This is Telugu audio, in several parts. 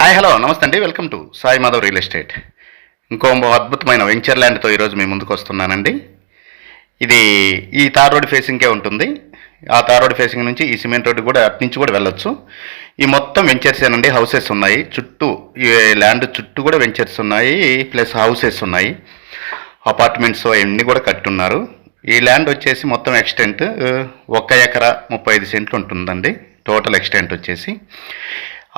హాయ్ హలో నమస్తే అండి, welcome to Sai Madhav real estate. ఇంకో అద్భుతమైన వెంచర్ ల్యాండ్తో ఈరోజు మీ ముందుకు వస్తున్నానండి. ఇది ఈ తార్ రోడ్ ఫేసింగ్కే ఉంటుంది. ఆ తార్ రోడ్ ఫేసింగ్ నుంచి ఈ సిమెంట్ రోడ్డు కూడా అటు నుంచి కూడా వెళ్ళొచ్చు. ఈ మొత్తం వెంచర్స్ ఏనండి, హౌసెస్ ఉన్నాయి చుట్టూ. ఈ ల్యాండ్ చుట్టూ కూడా వెంచర్స్ ఉన్నాయి, ప్లస్ హౌసెస్ ఉన్నాయి, అపార్ట్మెంట్స్ అవన్నీ కూడా కట్టున్నారు. ఈ ల్యాండ్ వచ్చేసి మొత్తం ఎక్స్టెంట్ 1 ఎకరా 35 సెంట్లు ఉంటుందండి. టోటల్ ఎక్స్టెంట్ వచ్చేసి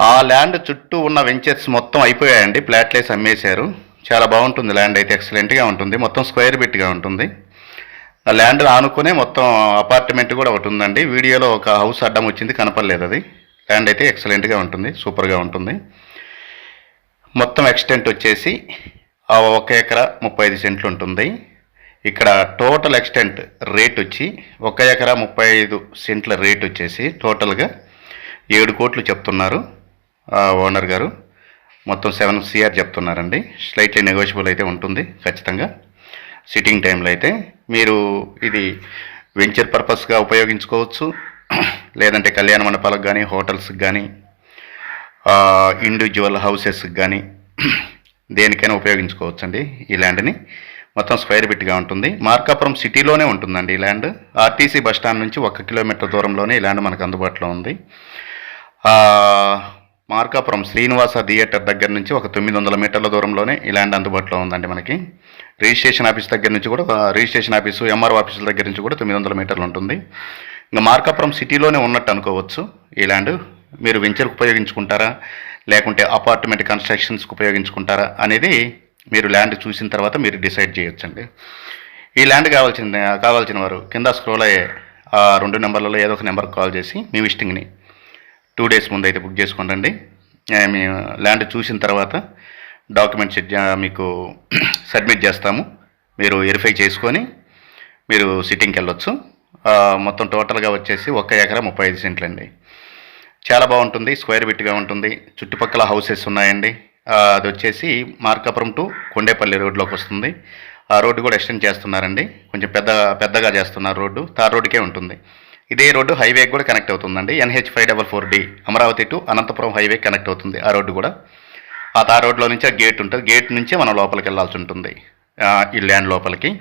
ఆ ల్యాండ్ చుట్టూ ఉన్న వెంచర్స్ మొత్తం అయిపోయాయండి, ప్లాట్లేసి అమ్మేశారు. చాలా బాగుంటుంది ల్యాండ్ అయితే, ఎక్సలెంట్గా ఉంటుంది. మొత్తం స్క్వేర్ బిట్గా ఉంటుంది. ఆ ల్యాండ్ ఆనుకునే మొత్తం అపార్ట్మెంట్ కూడా ఒకటి ఉందండి. వీడియోలో ఒక హౌస్ అడ్డం వచ్చింది, కనపడలేదు అది. ల్యాండ్ అయితే ఎక్సలెంట్గా ఉంటుంది, సూపర్గా ఉంటుంది. మొత్తం ఎక్స్టెంట్ వచ్చేసి 1 ఎకరా 35 సెంట్లు ఉంటుంది. ఇక్కడ టోటల్ ఎక్స్టెంట్ రేట్ వచ్చి 1 ఎకరా 35 సెంట్ల రేట్ వచ్చేసి టోటల్గా 7 కోట్లు చెప్తున్నారు ఓనర్ గారు. మొత్తం 7 CR చెప్తున్నారండి. స్లైట్లీ నెగోషియబుల్ అయితే ఉంటుంది ఖచ్చితంగా. సిట్టింగ్ టైంలో అయితే మీరు ఇది వెంచర్ పర్పస్గా ఉపయోగించుకోవచ్చు, లేదంటే కళ్యాణ మండపాలకు కానీ, హోటల్స్కి కానీ, ఇండివిజువల్ హౌసెస్కి కానీ దేనికైనా ఉపయోగించుకోవచ్చు అండి ఈ ల్యాండ్ని. మొత్తం స్క్వేర్ బిట్గా ఉంటుంది. మార్కాపురం సిటీలోనే ఉంటుందండి ఈ ల్యాండ్. ఆర్టీసీ బస్టాండ్ నుంచి 1 కిలోమీటర్ దూరంలోనే ఈ ల్యాండ్ మనకు అందుబాటులో ఉంది. మార్కాపురం శ్రీనివాస థియేటర్ దగ్గర నుంచి ఒక 900 మీటర్ల దూరంలోనే ఈ ల్యాండ్ అందుబాటులో ఉందండి మనకి. రిజిస్ట్రేషన్ ఆఫీస్ దగ్గర నుంచి కూడా, రిజిస్ట్రేషన్ ఆఫీసు, ఎంఆర్ఓ ఆఫీసుల దగ్గర నుంచి కూడా 900 మీటర్లు ఉంటుంది. ఇంకా మార్కాపురం సిటీలోనే ఉన్నట్టు అనుకోవచ్చు ఈ ల్యాండ్. మీరు వెంచర్కి ఉపయోగించుకుంటారా, లేకుంటే అపార్ట్మెంట్ కన్స్ట్రక్షన్స్కి ఉపయోగించుకుంటారా అనేది మీరు ల్యాండ్ చూసిన తర్వాత మీరు డిసైడ్ చేయొచ్చండి. ఈ ల్యాండ్ కావాల్సిన వారు కింద స్క్రోల్ అయ్యే 2 నెంబర్లలో ఏదో ఒక నెంబర్కి కాల్ చేసి మీ విజిటింగ్ని 2 డేస్ ముందు అయితే బుక్ చేసుకోండి. మీ ల్యాండ్ చూసిన తర్వాత డాక్యుమెంట్స్ మీకు సబ్మిట్ చేస్తాము. మీరు వెరిఫై చేసుకొని మీరు సిట్టింగ్కి వెళ్ళొచ్చు. మొత్తం టోటల్గా వచ్చేసి 1 ఎకరా 35 సెంట్లు అండి. చాలా బాగుంటుంది, స్క్వేర్ బిట్గా ఉంటుంది. చుట్టుపక్కల హౌసెస్ ఉన్నాయండి. అది వచ్చేసి మార్కాపురం టు కొండేపల్లి రోడ్లోకి వస్తుంది. ఆ రోడ్డు కూడా ఎక్స్టెండ్ చేస్తున్నారండి, కొంచెం పెద్దగా చేస్తున్నారు. రోడ్డు తార్ రోడ్డుకే ఉంటుంది. ఇదే రోడ్డు హైవేకి కూడా కనెక్ట్ అవుతుందండి. NH 544D Amaravati to Anantapuram highway connect అవుతుంది ఆ రోడ్డు కూడా. ఆ తార్ రోడ్లో నుంచి ఆ గేట్ ఉంటుంది, గేట్ నుంచే మనం లోపలికి వెళ్ళాల్సి ఉంటుంది ఈ ల్యాండ్ లోపలికి.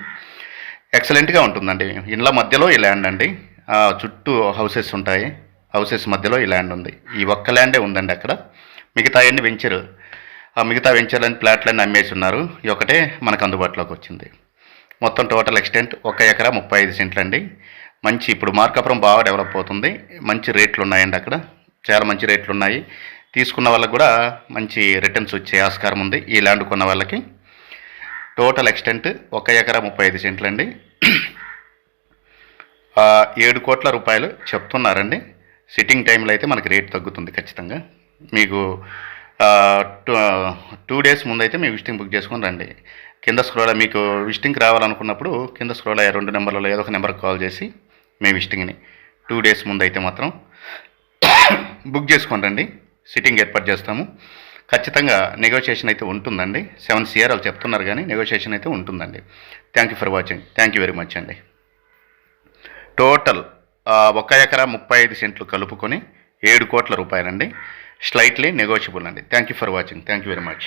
ఎక్సలెంట్గా ఉంటుందండి. ఇండ్ల మధ్యలో ఈ ల్యాండ్ అండి. చుట్టూ హౌసెస్ ఉంటాయి, హౌసెస్ మధ్యలో ఈ ల్యాండ్ ఉంది. ఈ ఒక్క ల్యాండే ఉందండి అక్కడ. మిగతా అన్ని వెంచర్, మిగతా వెంచర్లని ప్లాట్లన్నీ అమ్మేసి ఉన్నారు. ఈ ఒకటే మనకు అందుబాటులోకి వచ్చింది. మొత్తం టోటల్ ఎక్స్టెంట్ 1 ఎకరా 35 సెంట్లు అండి. మంచి, ఇప్పుడు మార్కాపురం బాగా డెవలప్ అవుతుంది. మంచి రేట్లు ఉన్నాయండి అక్కడ, చాలా మంచి రేట్లు ఉన్నాయి. తీసుకున్న వాళ్ళకి కూడా మంచి రిటర్న్స్ వచ్చే ఆస్కారం ఉంది ఈ ల్యాండ్ కొన్న వాళ్ళకి. టోటల్ ఎక్స్టెంట్ 1 ఎకరా 35 సెంట్లు అండి. 7 కోట్ల రూపాయలు చెప్తున్నారండి. సిట్టింగ్ టైంలో అయితే మనకి రేట్ తగ్గుతుంది ఖచ్చితంగా. మీకు 2 డేస్ ముందు అయితే మీ విజిటింగ్ బుక్ చేసుకొని రండి. కింద స్క్రోల్, మీకు విజిటింగ్కి రావాలనుకున్నప్పుడు కింద స్క్రోల్ అయ్యే 2 నెంబర్లలో ఏదో ఒక నెంబర్కి కాల్ చేసి మీ విజిటింగ్ని 2 డేస్ ముందు అయితే మాత్రం బుక్ చేసుకొని రండి. సిట్టింగ్ ఏర్పాటు చేస్తాము. ఖచ్చితంగా నెగోషియేషన్ అయితే ఉంటుందండి. 7 CR వాళ్ళు చెప్తున్నారు, కానీ నెగోషియేషన్ అయితే ఉంటుందండి. Thank you for watching. Thank you very much అండి. టోటల్ 1 ఎకరా 35 సెంట్లు కలుపుకొని 7 కోట్ల రూపాయలండి. స్లైట్లీ నెగోషియబుల్ అండి. Thank you for watching. Thank you very much.